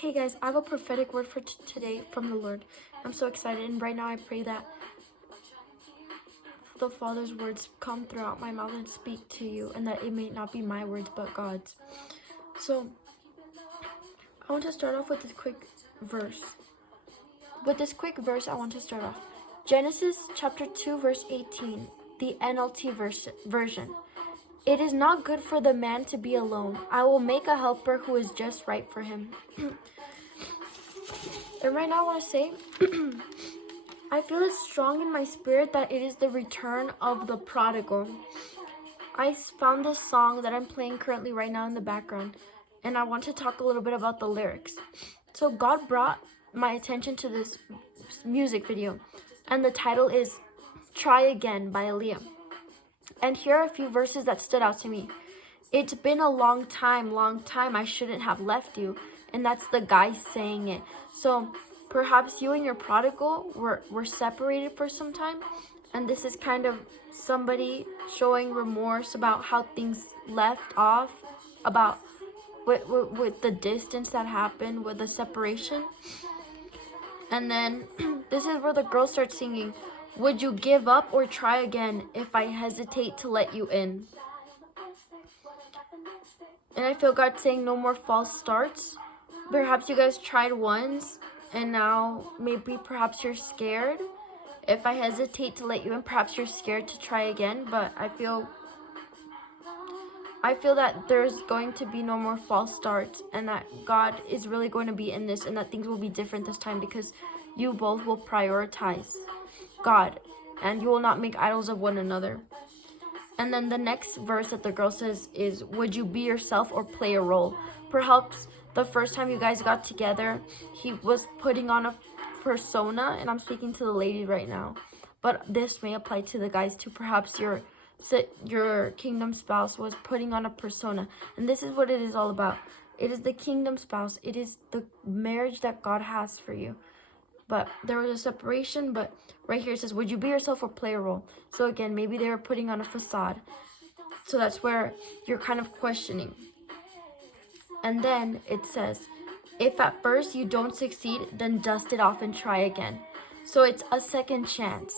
Hey guys, I have a prophetic word for today from the Lord. I'm so excited, and right now I pray that the Father's words come throughout my mouth and speak to you, and that it may not be my words but God's. So, I want to start off with this quick verse. I want to start off. Genesis chapter 2 verse 18, the NLT version. It is not good for the man to be alone. I will make a helper who is just right for him. And right now I want to say, I feel it strong in my spirit that it is the return of the prodigal. I found this song that I'm playing currently right now in the background, and I want to talk a little bit about the lyrics. So God brought my attention to this music video, and the title is Try Again by Aaliyah. And here are a few verses that stood out to me. It's been a long time, I shouldn't have left you. And that's the guy saying it. So perhaps you and your prodigal were separated for some time. And this is kind of somebody showing remorse about how things left off, about with the distance that happened, with the separation. And then this is where the girl starts singing, would you give up or try again if I hesitate to let you in? And I feel God saying no more false starts. Perhaps you guys tried once and now perhaps you're scared. If I hesitate to let you in, perhaps you're scared to try again. But I feel that there's going to be no more false starts, and that God is really going to be in this, and that things will be different this time because you both will prioritize God and you will not make idols of one another. And then the next verse that the girl says is, would you be yourself or play a role? Perhaps the first time you guys got together, he was putting on a persona, and I'm speaking to the ladies right now, but this may apply to the guys too. Perhaps your kingdom spouse was putting on a persona, and this is what it is all about. It is the kingdom spouse. It is the marriage that God has for you. But there was a separation, but right here it says, would you be yourself or play a role? So again, maybe they were putting on a facade. So that's where you're kind of questioning. And then it says, if at first you don't succeed, then dust it off and try again. So it's a second chance.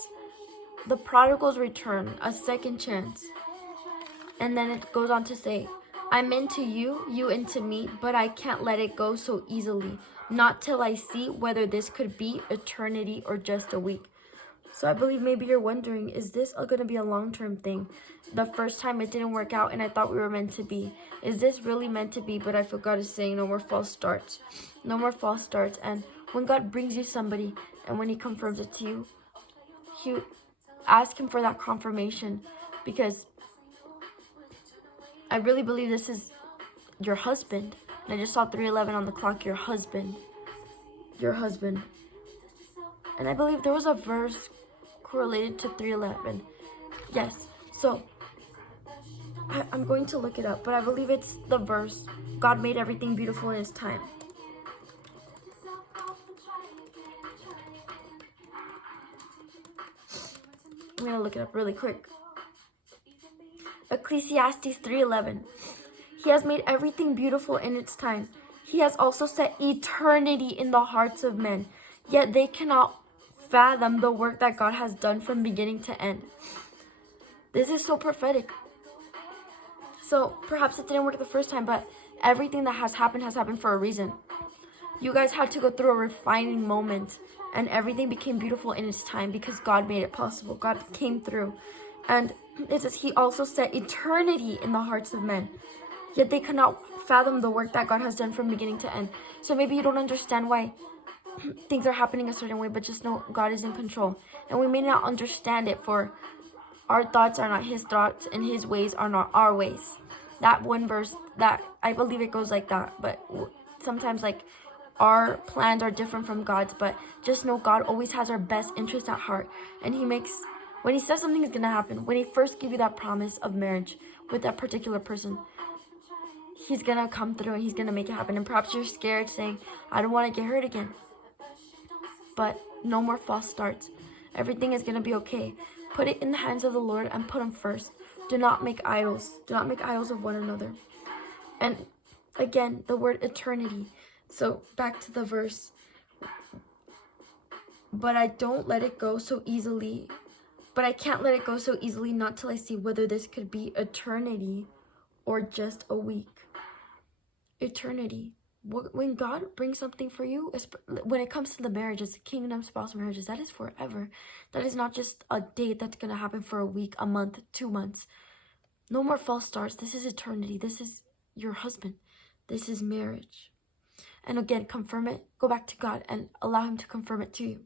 The prodigal's return, a second chance. And then it goes on to say, I'm into you, you into me, but I can't let it go so easily. Not till I see whether this could be eternity or just a week. So I believe maybe you're wondering, is this going to be a long-term thing? The first time it didn't work out and I thought we were meant to be. Is this really meant to be? But I feel God is saying no more false starts. No more false starts. And when God brings you somebody and when he confirms it to you ask him for that confirmation, because I really believe this is your husband. And I just saw 3:11 on the clock, your husband. Your husband. And I believe there was a verse correlated to 3:11. Yes. So, I'm going to look it up, but I believe it's the verse, God made everything beautiful in his time. I'm going to look it up really quick. Ecclesiastes 3:11. He has made everything beautiful in its time. He has also set eternity in the hearts of men, yet they cannot fathom the work that God has done from beginning to end. This is so prophetic. So perhaps it didn't work the first time, but everything that has happened for a reason. You guys had to go through a refining moment, and everything became beautiful in its time because God made it possible. God came through. And it says he also set eternity in the hearts of men, yet they cannot fathom the work that God has done from beginning to end. So maybe you don't understand why things are happening a certain way, but just know God is in control. And we may not understand it, for our thoughts are not his thoughts and his ways are not our ways. That one verse, that I believe it goes like that, but sometimes like our plans are different from God's. But just know God always has our best interest at heart, and when he says something is going to happen, when he first gives you that promise of marriage with that particular person, he's going to come through and he's going to make it happen. And perhaps you're scared, saying, I don't want to get hurt again. But no more false starts. Everything is going to be okay. Put it in the hands of the Lord and put him first. Do not make idols. Do not make idols of one another. And again, the word eternity. So back to the verse. But I don't let it go so easily. But I can't let it go so easily, not till I see whether this could be eternity or just a week. Eternity. When God brings something for you, when it comes to the marriages, kingdom spouse marriages, that is forever. That is not just a date that's going to happen for a week, a month, 2 months. No more false starts. This is eternity. This is your husband. This is marriage. And again, confirm it. Go back to God and allow him to confirm it to you.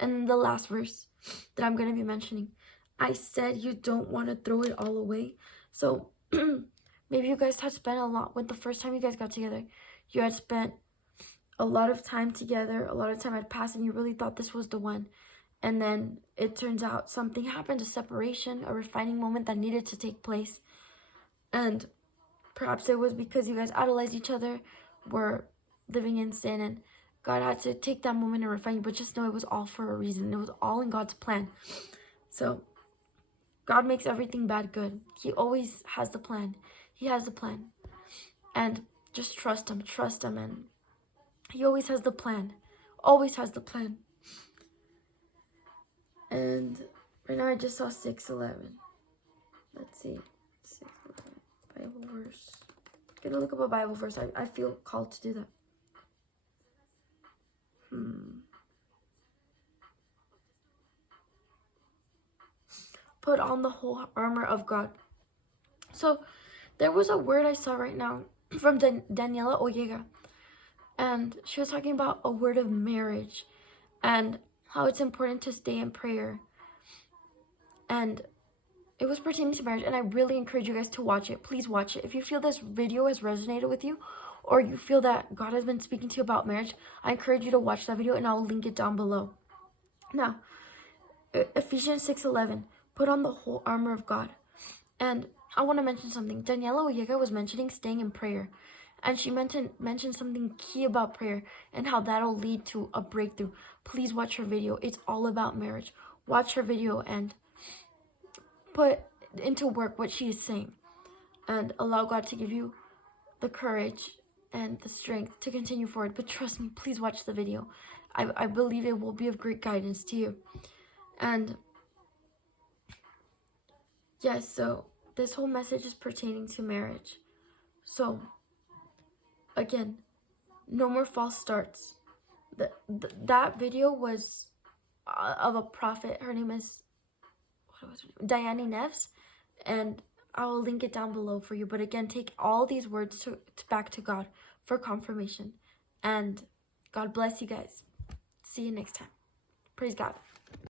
And the last verse that I'm going to be mentioning, I said you don't want to throw it all away. So maybe you guys had spent a lot, when the first time you guys got together, you had spent a lot of time together, a lot of time had passed, and you really thought this was the one. And then it turns out something happened, a separation, a refining moment that needed to take place. And perhaps it was because you guys idolized each other, were living in sin, and God had to take that moment and refine you. But just know it was all for a reason. It was all in God's plan. So God makes everything bad good. He always has the plan. He has the plan. And just trust him. Trust him. And he always has the plan. Always has the plan. And right now I just saw 6:11. Let's see. 6:11. Bible verse. I'm gonna look up a Bible verse. I feel called to do that. Put on the whole armor of God. So there was a word I saw right now from Daniella Oyaga. And she was talking about a word of marriage and how it's important to stay in prayer. And it was pertaining to marriage, and I really encourage you guys to watch it. Please watch it. If you feel this video has resonated with you, or you feel that God has been speaking to you about marriage, I encourage you to watch that video, and I'll link it down below. Now, Ephesians 6:11, put on the whole armor of God. And I want to mention something. Daniella Oyaga was mentioning staying in prayer. And she mentioned something key about prayer and how that'll lead to a breakthrough. Please watch her video. It's all about marriage. Watch her video and put into work what she is saying. And allow God to give you the courage and the strength to continue forward. But trust me, please watch the video. I believe it will be of great guidance to you. And yes, so this whole message is pertaining to marriage. So again, no more false starts. That video was of a prophet. Her name is, what was her name? Dyani Neves. And I will link it down below for you. But again, take all these words back to God for confirmation. And God bless you guys. See you next time. Praise God.